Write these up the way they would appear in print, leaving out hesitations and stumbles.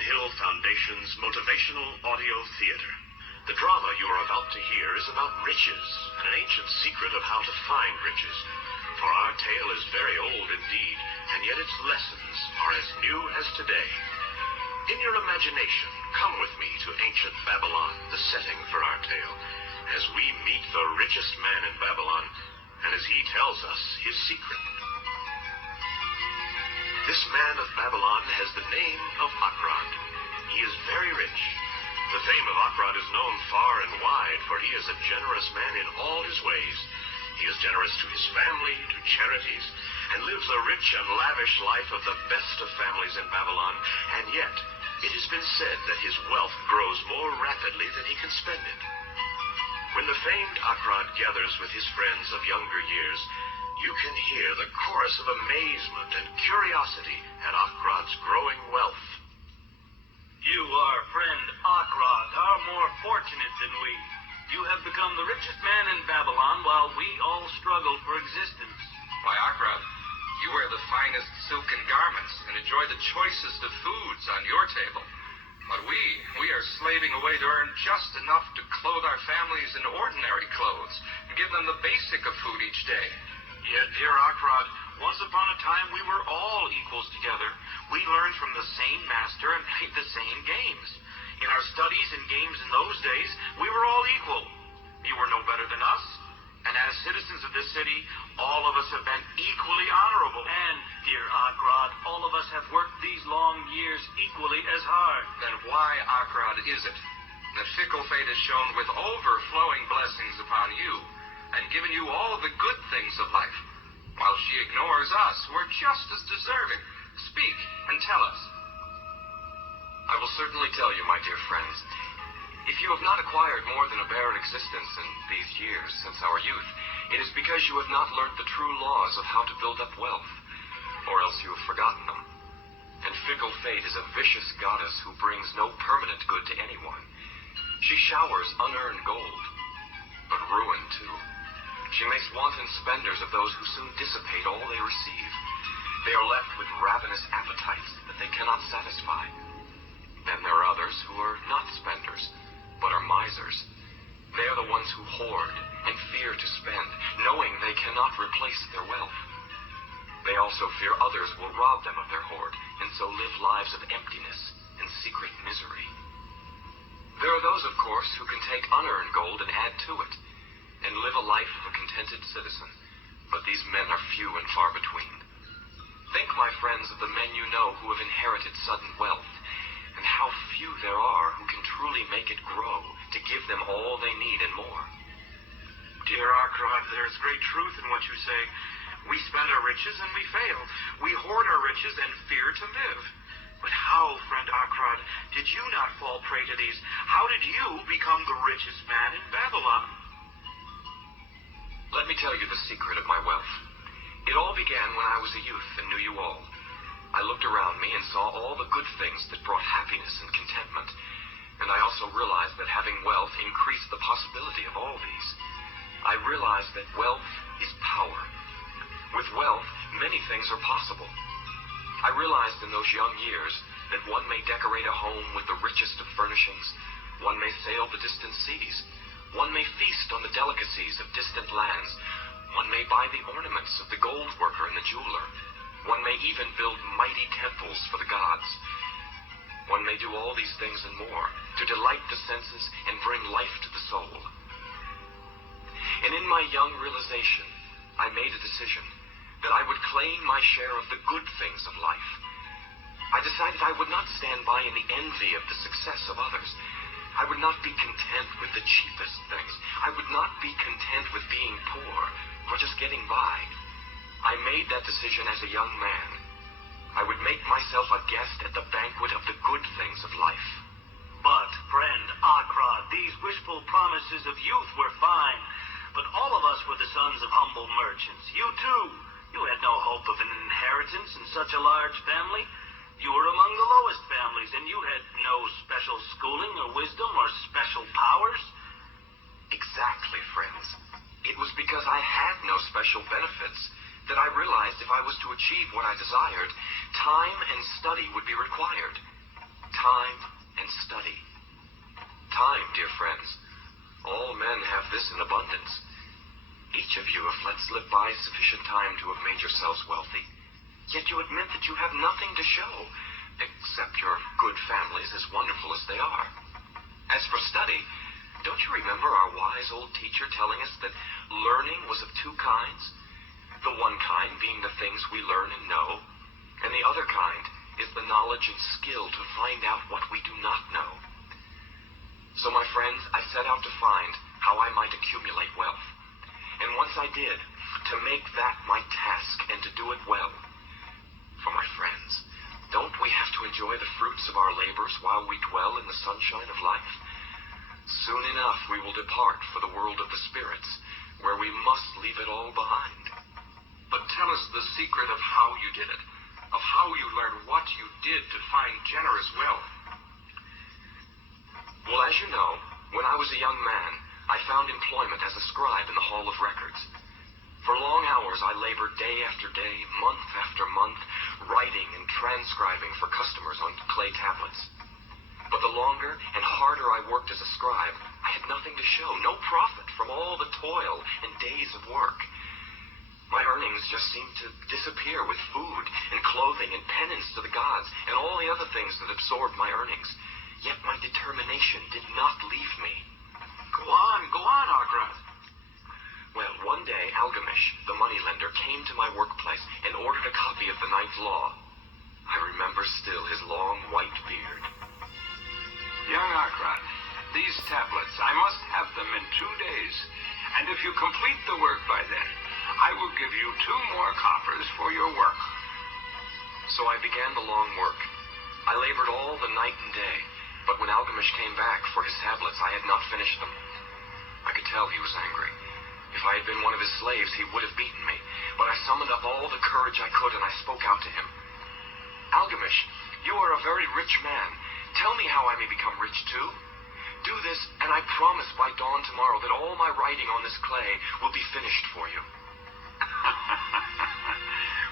Hill Foundation's motivational audio theater. The drama you are about to hear is about riches, and an ancient secret of how to find riches. For our tale is very old indeed, and yet its lessons are as new as today. In your imagination, come with me to ancient Babylon, the setting for our tale, as we meet the richest man in Babylon, and as he tells us his secret. This man of Babylon has the name of Arkad. He is very rich. The fame of Arkad is known far and wide, for he is a generous man in all his ways. He is generous to his family, to charities, and lives a rich and lavish life of the best of families in Babylon, and yet it has been said that his wealth grows more rapidly than he can spend it. When the famed Arkad gathers with his friends of younger years, you can hear the chorus of amazement and curiosity at Arkad's growing wealth. You, our friend Arkad, are more fortunate than we. You have become the richest man in Babylon while we all struggle for existence. Why, Arkad, you wear the finest silken garments and enjoy the choicest of foods on your table. But we are slaving away to earn just enough to clothe our families in ordinary clothes and give them the basic of food each day. Yet, dear Arkad, once upon a time we were all equals together. We learned from the same master and played the same games. In our studies and games in those days, we were all equal. You were no better than us, and as citizens of this city, all of us have been equally honorable. And, dear Arkad, all of us have worked these long years equally as hard. Then why, Arkad, is it that fickle fate has shone with overflowing blessings upon you and given you all the good things of life, while she ignores us who are just as deserving? Speak and tell us. I will certainly tell you, my dear friends. If you have not acquired more than a barren existence in these years since our youth, it is because you have not learnt the true laws of how to build up wealth, or else you have forgotten them. And fickle fate is a vicious goddess who brings no permanent good to anyone. She showers unearned gold, but ruin too. She makes wanton spenders of those who soon dissipate all they receive. They are left with ravenous appetites that they cannot satisfy. Then there are others who are not spenders, but are misers. They are the ones who hoard and fear to spend, knowing they cannot replace their wealth. They also fear others will rob them of their hoard, and so live lives of emptiness and secret misery. There are those, of course, who can take unearned gold and add to it, and live a life of a contented citizen, but these men are few and far between. Think, my friends, of the men you know who have inherited sudden wealth, and how few there are who can truly make it grow to give them all they need and more. Dear Arkad, there is great truth in what you say. We spend our riches and we fail. We hoard our riches and fear to live. But how, friend Arkad, did you not fall prey to these? How did you become the richest man in Babylon? Let me tell you the secret of my wealth. It all began when I was a youth and knew you all. I looked around me and saw all the good things that brought happiness and contentment, and I also realized that having wealth increased the possibility of all these. I realized that wealth is power. With wealth, many things are possible. I realized in those young years that one may decorate a home with the richest of furnishings, one may sail the distant seas, one may feast on the delicacies of distant lands, one may buy the ornaments of the gold worker and the jeweler, one may even build mighty temples for the gods. One may do all these things and more to delight the senses and bring life to the soul. And in my young realization, I made a decision that I would claim my share of the good things of life. I decided I would not stand by in the envy of the success of others. I would not be content with the cheapest things. I would not be content with being poor or just getting by. I made that decision as a young man. I would make myself a guest at the banquet of the good things of life. But, friend Arkad, these wishful promises of youth were fine, but all of us were the sons of humble merchants. You too. You had no hope of an inheritance in such a large family. You were among the lowest families, and you had no special schooling or wisdom or special powers. Exactly, friends. It was because I had no special benefits that I realized if I was to achieve what I desired, time and study would be required. time and study. Time, dear friends. All men have this in abundance. Each of you have let slip by sufficient time to have made yourselves wealthy. Yet you admit that you have nothing to show, except your good families, as wonderful as they are. As for study, don't you remember our wise old teacher telling us that learning was of two kinds? The one kind being the things we learn and know, and the other kind is the knowledge and skill to find out what we do not know. So, my friends, I set out to find how I might accumulate wealth. And once I did, to make that my task and to do it well. For my friends, don't we have to enjoy the fruits of our labors while we dwell in the sunshine of life? Soon enough we will depart for the world of the spirits, where we must leave it all behind. But tell us the secret of how you did it, of how you learned what you did to find generous wealth. Well, as you know, when I was a young man, I found employment as a scribe in the Hall of Records. For long hours I labored day after day, month after month, writing and transcribing for customers on clay tablets. But the longer and harder I worked as a scribe, I had nothing to show, no profit from all the toil and days of work. My earnings just seemed to disappear with food and clothing and penance to the gods and all the other things that absorbed my earnings. Yet my determination did not leave me. Go on, Arkad. Well, one day, Algamish, the moneylender, came to my workplace and ordered a copy of the Ninth Law. I remember still his long white beard. Young Arkad, these tablets, I must have them in 2 days. And if you complete the work by then, I will give you 2 more coppers for your work. So I began the long work. I labored all the night and day, but when Algamish came back for his tablets, I had not finished them. I could tell he was angry. If I had been one of his slaves, he would have beaten me. But I summoned up all the courage I could, and I spoke out to him. Algamish, you are a very rich man. Tell me how I may become rich too. Do this, and I promise by dawn tomorrow that all my writing on this clay will be finished for you.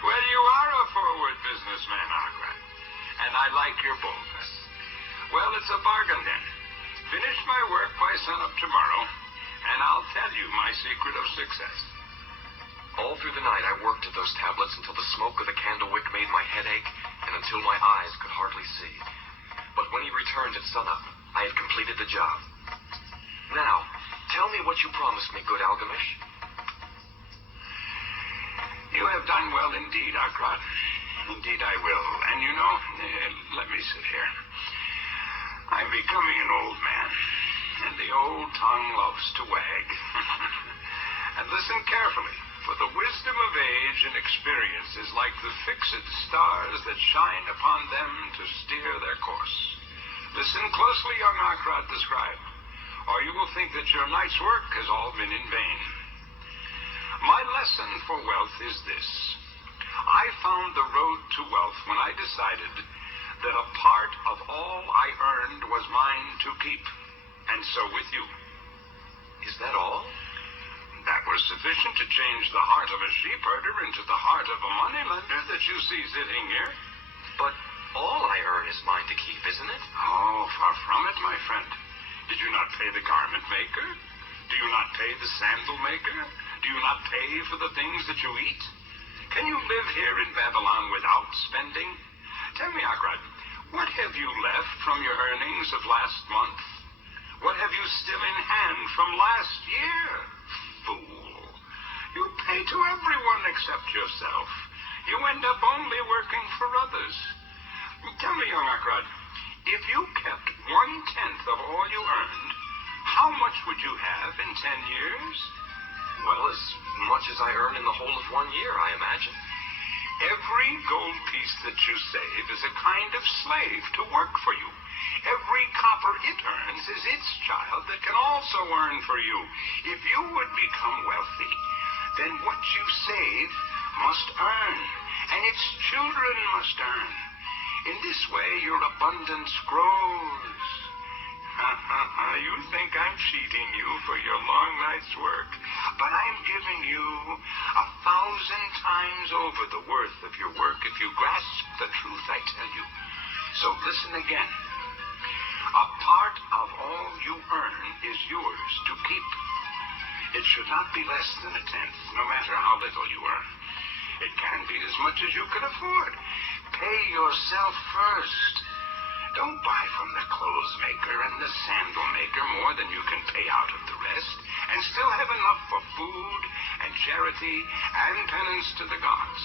Well, you are a forward businessman, Arkad, and I like your boldness. Well, it's a bargain then. Finish my work by sunup tomorrow, and I'll tell you my secret of success. All through the night I worked at those tablets until the smoke of the candle wick made my head ache and until my eyes could hardly see. But when he returned at sunup, I had completed the job. Now, tell me what you promised me, good Algamish. You have done well indeed, Arkad. Indeed I will. And you know, let me sit here. I'm becoming an old man, and the old tongue loves to wag. And listen carefully, for the wisdom of age and experience is like the fixed stars that shine upon them to steer their course. Listen closely, young Arkad the scribe, or you will think that your night's work has all been in vain. My lesson for wealth is this. I found the road to wealth when I decided that a part of all I earned was mine to keep, and so with you. Is that all? That was sufficient to change the heart of a sheep herder into the heart of a moneylender that you see sitting here. But all I earn is mine to keep, isn't it? Oh, far from it, my friend. Did you not pay the garment maker? Do you not pay the sandal maker? Do you not pay for the things that you eat? Can you live here in Babylon without spending? Tell me, Arkad, what have you left from your earnings of last month? What have you still in hand from last year? Fool. You pay to everyone except yourself. You end up only working for others. Tell me, young Arkad, if you kept 1/10 of all you earned, how much would you have in 10 years? Well, as much as I earn in the whole of 1 year, I imagine. Every gold piece that you save is a kind of slave to work for you. Every copper it earns is its child that can also earn for you. If you would become wealthy, then what you save must earn, and its children must earn. In this way, your abundance grows. You think I'm cheating you for your long night's work, but I'm giving you 1,000 times over the worth of your work if you grasp the truth I tell you. So listen again. A part of all you earn is yours to keep. It should not be less than a tenth, no matter how little you earn. It can be as much as you can afford. Pay yourself first. Don't buy from the clothes maker and the sandal maker more than you can pay out of the rest, and still have enough for food and charity and penance to the gods.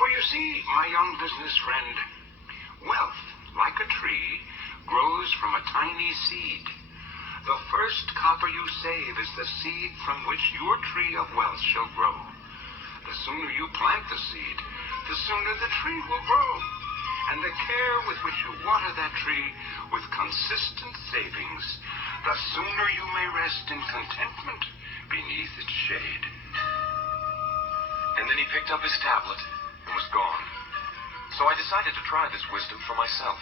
For you see, my young business friend, wealth, like a tree, grows from a tiny seed. The first copper you save is the seed from which your tree of wealth shall grow. The sooner you plant the seed, the sooner the tree will grow. And the care with which you water that tree with consistent savings, the sooner you may rest in contentment beneath its shade. And then he picked up his tablet and was gone. So I decided to try this wisdom for myself.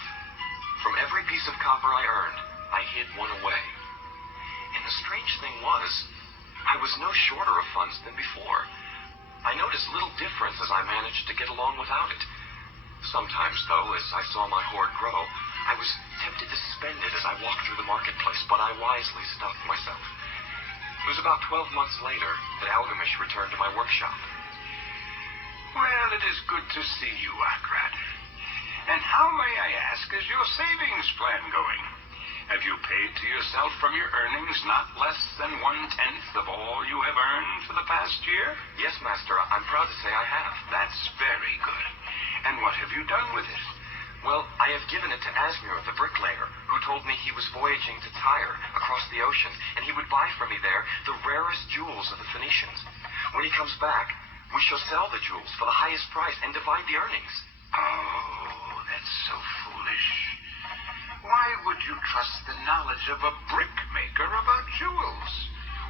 From every piece of copper I earned, I hid one away. And the strange thing was, I was no shorter of funds than before. I noticed little difference as I managed to get along without it. Sometimes, though, as I saw my hoard grow, I was tempted to spend it as I walked through the marketplace, but I wisely stopped myself. It was about 12 months later that Algamish returned to my workshop. Well, it is good to see you, Arkad. And how, may I ask, is your savings plan going? Have you paid to yourself from your earnings not less than 1/10 of all you have earned for the past year? Yes, Master, I'm proud to say I have. That's very good. And what have you done with it? Well, I have given it to Asmur, the bricklayer, who told me he was voyaging to Tyre across the ocean, and he would buy from me there the rarest jewels of the Phoenicians. When he comes back, we shall sell the jewels for the highest price and divide the earnings. Oh, that's so foolish. Why would you trust the knowledge of a brickmaker about jewels?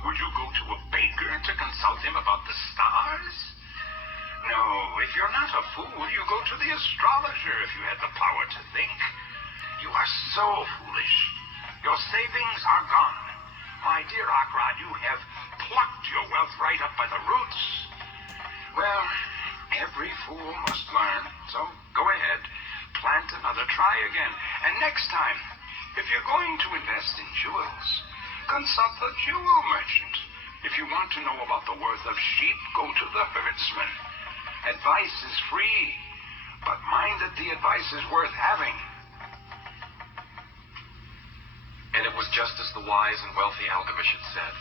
Would you go to a baker to consult him about the stars? No, if you're not a fool, you go to the astrologer if you had the power to think. You are so foolish. Your savings are gone. My dear Arkad, you have plucked your wealth right up by the roots. Well, every fool must learn, so go ahead, plant another, try again. And next time, if you're going to invest in jewels, consult the jewel merchant. If you want to know about the worth of sheep, go to the herdsman. Advice is free, but mind that the advice is worth having. And it was just as the wise and wealthy Algamish had said.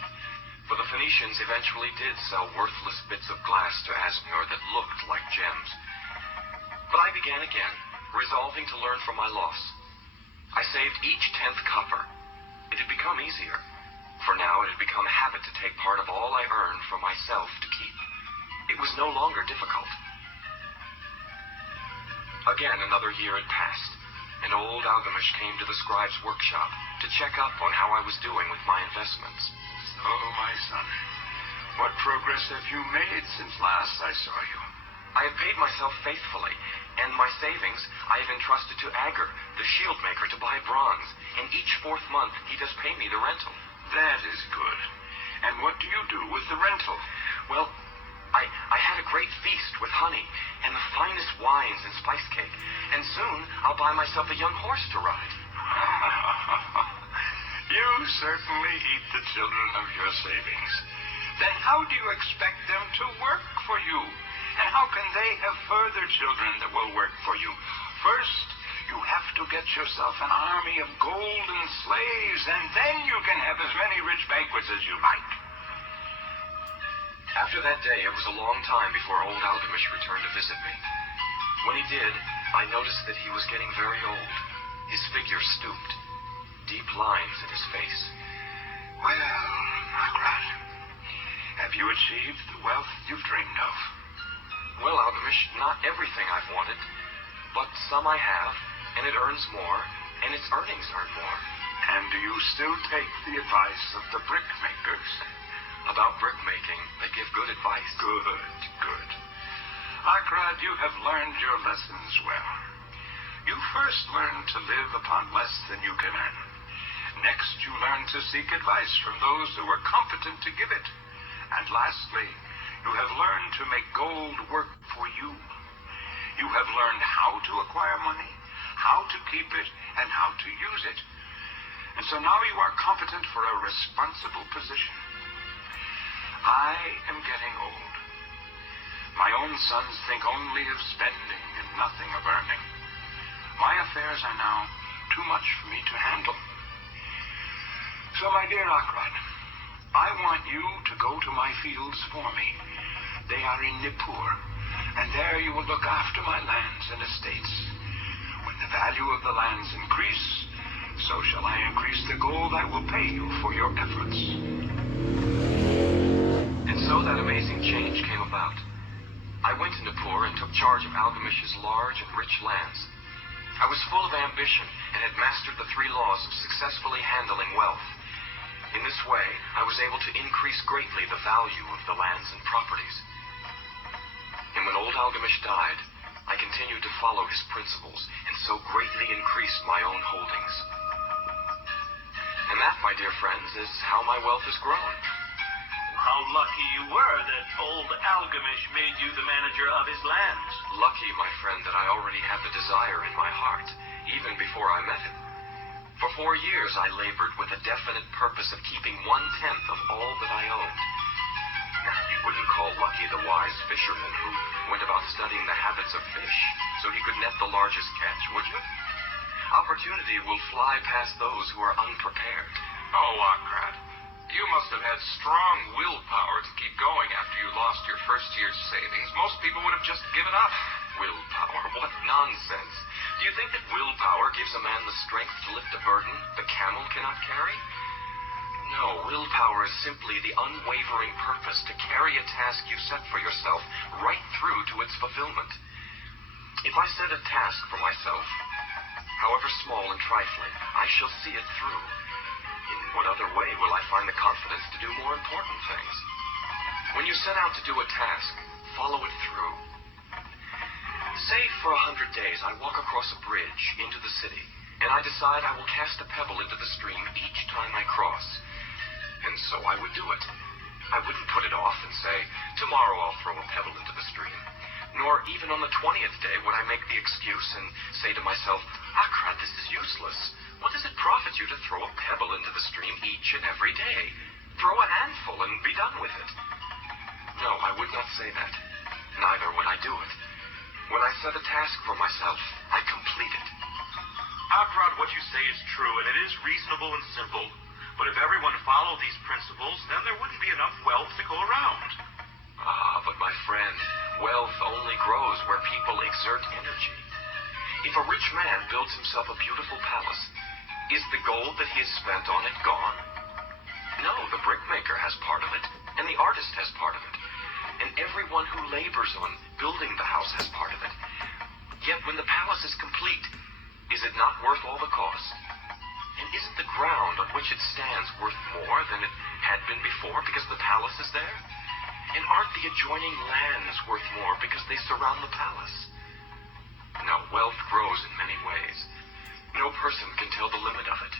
For the Phoenicians eventually did sell worthless bits of glass to Asmur that looked like gems. But I began again, resolving to learn from my loss. I saved each 10th copper. It had become easier, for now it had become a habit to take part of all I earned for myself to keep. It was no longer difficult. Again, another year had passed, and old Algamish came to the scribe's workshop to check up on how I was doing with my investments. Oh, my son, what progress have you made since last I saw you? I have paid myself faithfully, and my savings I have entrusted to Agar, the shield maker, to buy bronze, and each 4th month he does pay me the rental. That is good. And what do you do with the rental? Well, I had a great feast with honey and the finest wines and spice cake, and soon I'll buy myself a young horse to ride. You certainly eat the children of your savings. Then how do you expect them to work for you? And how can they have further children that will work for you? First, you have to get yourself an army of golden slaves, and then you can have as many rich banquets as you like. After that day, it was a long time before old Algamish returned to visit me. When he did, I noticed that he was getting very old. His figure stooped, deep lines in his face. Well, Arkad, have you achieved the wealth you've dreamed of? Well, Algamish, not everything I've wanted, but some I have, and it earns more, and its earnings earn more. And do you still take the advice of the brickmakers? About brickmaking, they give good advice. Good. Arkad, you have learned your lessons well. You first learn to live upon less than you can earn. Next, you learn to seek advice from those who are competent to give it. And lastly, you have learned to make gold work for you. You have learned how to acquire money, how to keep it, and how to use it. And so now you are competent for a responsible position. I am getting old. My own sons think only of spending and nothing of earning. My affairs are now too much for me to handle. So, my dear Arkad, I want you to go to my fields for me. They are in Nippur, and there you will look after my lands and estates. When the value of the lands increase, so shall I increase the gold I will pay you for your efforts. And so that amazing change came about. I went to Nippur and took charge of Algamish's large and rich lands. I was full of ambition and had mastered the 3 laws of successfully handling wealth. In this way, I was able to increase greatly the value of the lands and properties. And when old Algamish died, I continued to follow his principles and so greatly increased my own holdings. And that, my dear friends, is how my wealth has grown. How lucky you were that old Algamish made you the manager of his lands. Lucky, my friend, that I already had the desire in my heart, even before I met him. For 4 years I labored with a definite purpose of keeping 1/10 of all that I owned. Now, you wouldn't call Lucky the wise fisherman who went about studying the habits of fish so he could net the largest catch, would you? Opportunity will fly past those who are unprepared. Oh, Arkad, you must have had strong willpower to keep going after you lost your first year's savings. Most people would have just given up. Willpower? What nonsense. Do you think that willpower gives a man the strength to lift a burden the camel cannot carry? No, willpower is simply the unwavering purpose to carry a task you set for yourself right through to its fulfillment. If I set a task for myself, however small and trifling, I shall see it through. In what other way will I find the confidence to do more important things? When you set out to do a task, follow it through. Say for 100 days I walk across a bridge into the city, and I decide I will cast a pebble into the stream each time I cross. And so I would do it. I wouldn't put it off and say, tomorrow I'll throw a pebble into the stream. Nor even on the 20th day would I make the excuse and say to myself, Arkad, this is useless. What does it profit you to throw a pebble into the stream each and every day? Throw a handful and be done with it. No, I would not say that. Neither would I do it. When I set a task for myself, I complete it. Arkad, what you say is true, and it is reasonable and simple. But if everyone followed these principles, then there wouldn't be enough wealth to go around. Ah, but my friend, wealth only grows where people exert energy. If a rich man builds himself a beautiful palace, is the gold that he has spent on it gone? No, the brickmaker has part of it, and the artist has part of it. And everyone who labors on building the house has part of it. Yet when the palace is complete, is it not worth all the cost? And isn't the ground on which it stands worth more than it had been before because the palace is there? And aren't the adjoining lands worth more because they surround the palace? No, wealth grows in many ways. No person can tell the limit of it.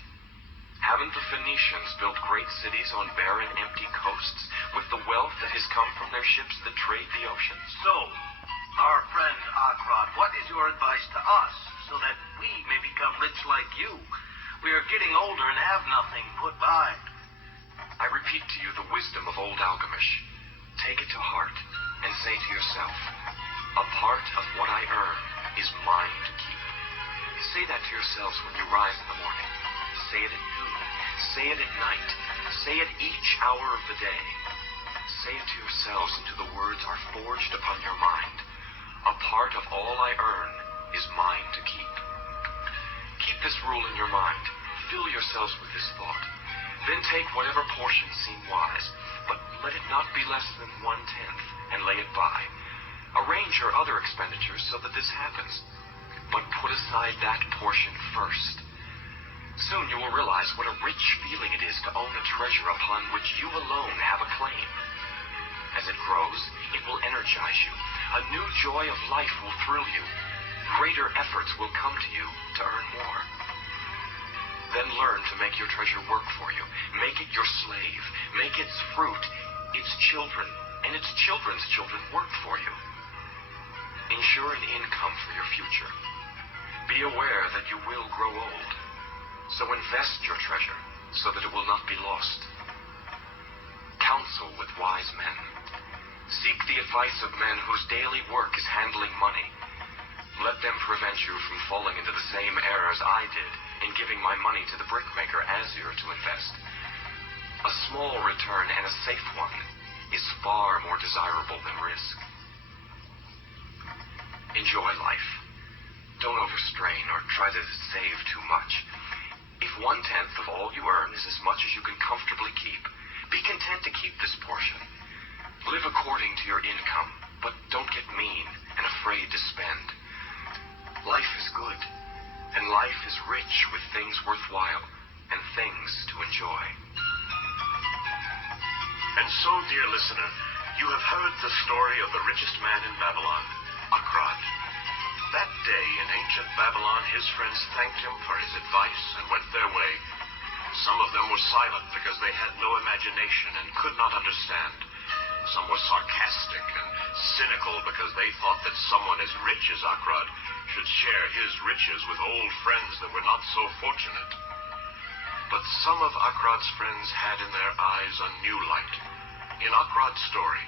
Haven't the Phoenicians built great cities on barren, empty coasts with the wealth that has come from their ships that trade the oceans? So, our friend Arkad, what is your advice to us so that we may become rich like you? We are getting older and have nothing put by. I repeat to you the wisdom of old Algamish. Take it to heart and say to yourself, a part of what I earn is mine to keep. Say that to yourselves when you rise in the morning. Say it at noon. Say it at night. Say it each hour of the day. Say it to yourselves until the words are forged upon your mind. A part of all I earn is mine to keep. Keep this rule in your mind. Fill yourselves with this thought. Then take whatever portions seem wise, but let it not be less than 1/10, and lay it by. Arrange your other expenditures so that this happens, but put aside that portion first. Soon you will realize what a rich feeling it is to own a treasure upon which you alone have a claim. As it grows, it will energize you. A new joy of life will thrill you. Greater efforts will come to you to earn more. Then learn to make your treasure work for you. Make it your slave. Make its fruit, its children, and its children's children work for you. Ensure an income for your future. Be aware that you will grow old. So invest your treasure so that it will not be lost. Counsel with wise men. Seek the advice of men whose daily work is handling money. Let them prevent you from falling into the same errors I did in giving my money to the brickmaker Azure to invest. A small return and a safe one is far more desirable than risk. Enjoy life. Don't overstrain or try to save too much. If 1/10 of all you earn is as much as you can comfortably keep, be content to keep this portion. Live according to your income, but don't get mean and afraid to spend. Life is good, and life is rich with things worthwhile and things to enjoy. And so, dear listener, you have heard the story of the richest man in Babylon, Arkad. That day in ancient Babylon, his friends thanked him for his advice and went their way. Some of them were silent because they had no imagination and could not understand. Some were sarcastic and cynical because they thought that someone as rich as Arkad should share his riches with old friends that were not so fortunate. But some of Arkad's friends had in their eyes a new light. In Arkad's story,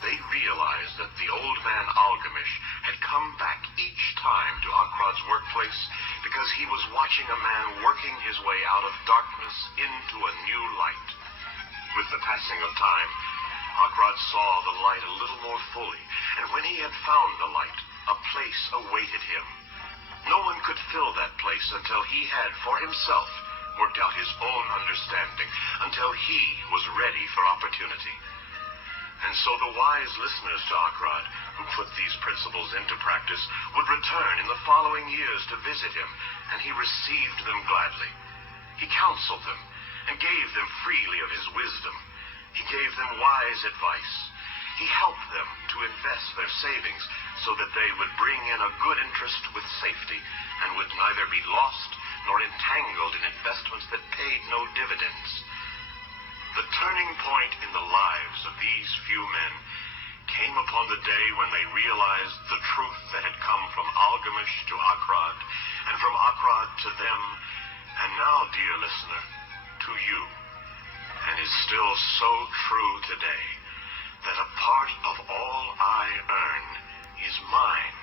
they realized that the old man Algamish had come back each time to Arkad's workplace because he was watching a man working his way out of darkness into a new light. With the passing of time, Arkad saw the light a little more fully, and when he had found the light, a place awaited him. No one could fill that place until he had, for himself, worked out his own understanding, until he was ready for opportunity. And so the wise listeners to Arkad, who put these principles into practice, would return in the following years to visit him, and he received them gladly. He counseled them, and gave them freely of his wisdom. He gave them wise advice. He helped them to invest their savings so that they would bring in a good interest with safety, and would neither be lost nor entangled in investments that paid no dividends. The turning point in the lives of these few men came upon the day when they realized the truth that had come from Algamish to Arkad, and from Arkad to them, and now, dear listener, to you, and is still so true today, that a part of all I earn is mine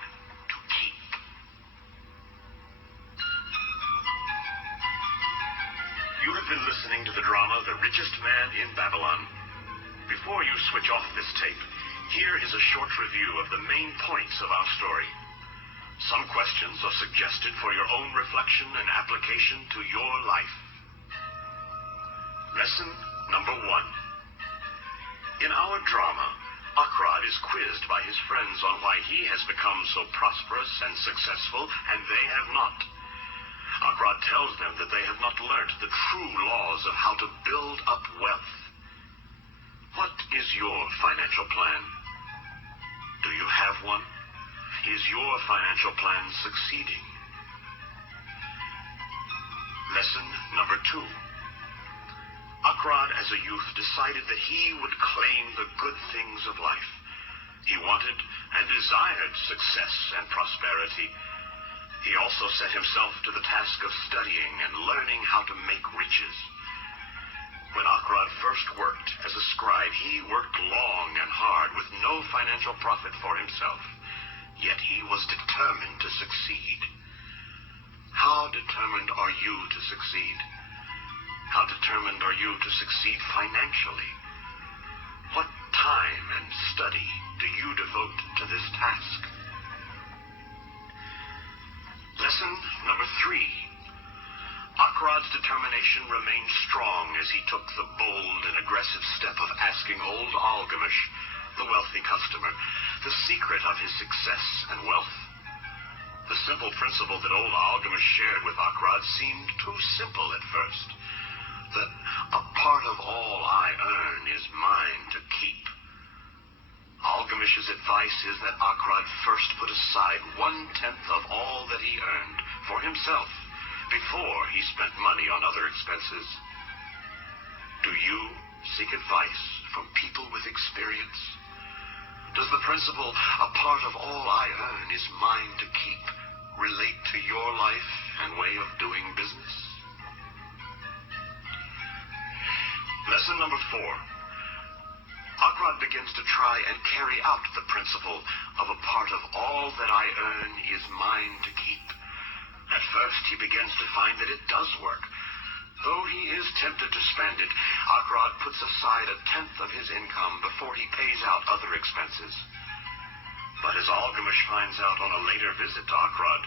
to keep. You have been listening to the drama The Richest Man in Babylon. Before you switch off this tape, here is a short review of the main points of our story. Some questions are suggested for your own reflection and application to your life. Lesson number 1. In our drama, Arkad is quizzed by his friends on why he has become so prosperous and successful, and they have not. Arkad tells them that they have not learnt the true laws of how to build up wealth. What is your financial plan? Do you have one? Is your financial plan succeeding? Lesson number 2. Arkad, as a youth, decided that he would claim the good things of life. He wanted and desired success and prosperity. He also set himself to the task of studying and learning how to make riches. When Arkad first worked as a scribe, he worked long and hard with no financial profit for himself. Yet he was determined to succeed. How determined are you to succeed? How determined are you to succeed financially? What time and study do you devote to this task? Lesson number 3. Arkad's determination remained strong as he took the bold and aggressive step of asking old Algamish, the wealthy customer, the secret of his success and wealth. The simple principle that old Algamish shared with Arkad seemed too simple at first. That a part of all I earn is mine to keep. Algamish's advice is that Arkad first put aside 1/10 of all that he earned for himself before he spent money on other expenses. Do you seek advice from people with experience? Does the principle, a part of all I earn is mine to keep, relate to your life and way of doing business? Lesson number 4. Arkad begins to try and carry out the principle of a part of all that I earn is mine to keep. At first, he begins to find that it does work. Though he is tempted to spend it, Arkad puts aside 1/10 of his income before he pays out other expenses. But as Algamish finds out on a later visit to Arkad,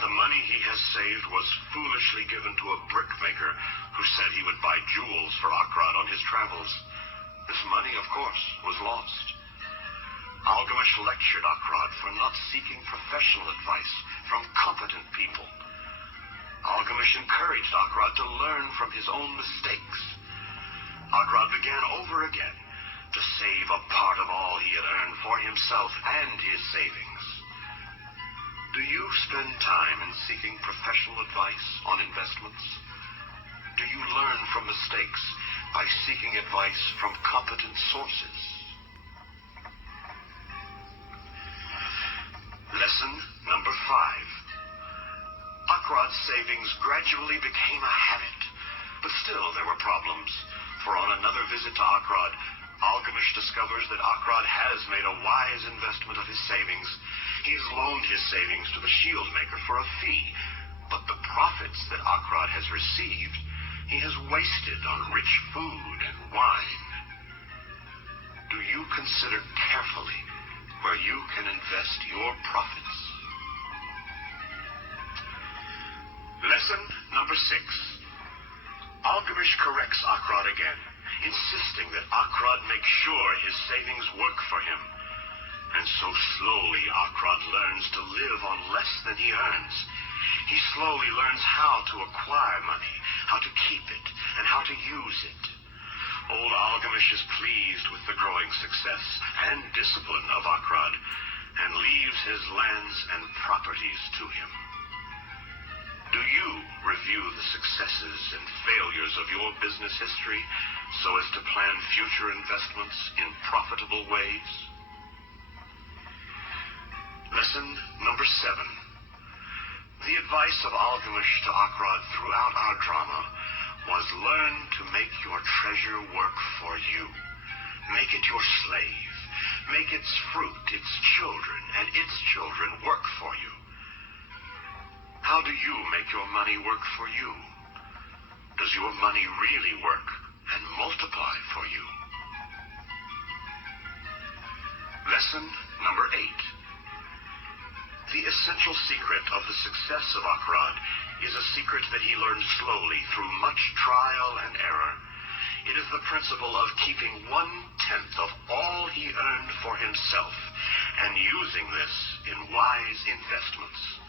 the money he has saved was foolishly given to a brickmaker who said he would buy jewels for Arkad on his travels. This money, of course, was lost. Algamish lectured Arkad for not seeking professional advice from competent people. Algamish encouraged Arkad to learn from his own mistakes. Arkad began over again to save a part of all he had earned for himself and his savings. Do you spend time in seeking professional advice on investments? Do you learn from mistakes by seeking advice from competent sources? Lesson number 5. Arkad's savings gradually became a habit, but still there were problems. For on another visit to Arkad, Algamish discovers that Arkad has made a wise investment of his savings. He has loaned his savings to the shield maker for a fee, but the profits that Arkad has received, he has wasted on rich food and wine. Do you consider carefully where you can invest your profits? Lesson number 6. Algamish corrects Arkad again, insisting that Arkad make sure his savings work for him. And so slowly Arkad learns to live on less than he earns. He slowly learns how to acquire money, how to keep it, and how to use it. Old Algamish is pleased with the growing success and discipline of Arkad, and leaves his lands and properties to him. Do you review the successes and failures of your business history so as to plan future investments in profitable ways? Lesson number 7. The advice of Algamish to Arkad throughout our drama was learn to make your treasure work for you. Make it your slave. Make its fruit, its children, and its children work for you. How do you make your money work for you? Does your money really work and multiply for you? Lesson number 8. The essential secret of the success of Arkad is a secret that he learned slowly through much trial and error. It is the principle of keeping 1/10 of all he earned for himself and using this in wise investments.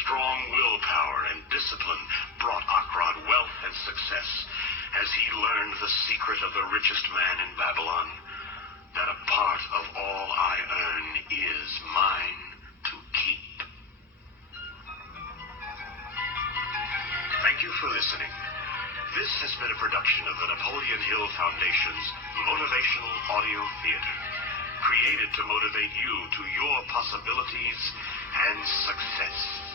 Strong willpower and discipline brought Arkad wealth and success as he learned the secret of the richest man in Babylon, that a part of all I earn is mine to keep. Thank you for listening. This has been a production of the Napoleon Hill Foundation's Motivational Audio Theater, created to motivate you to your possibilities and success.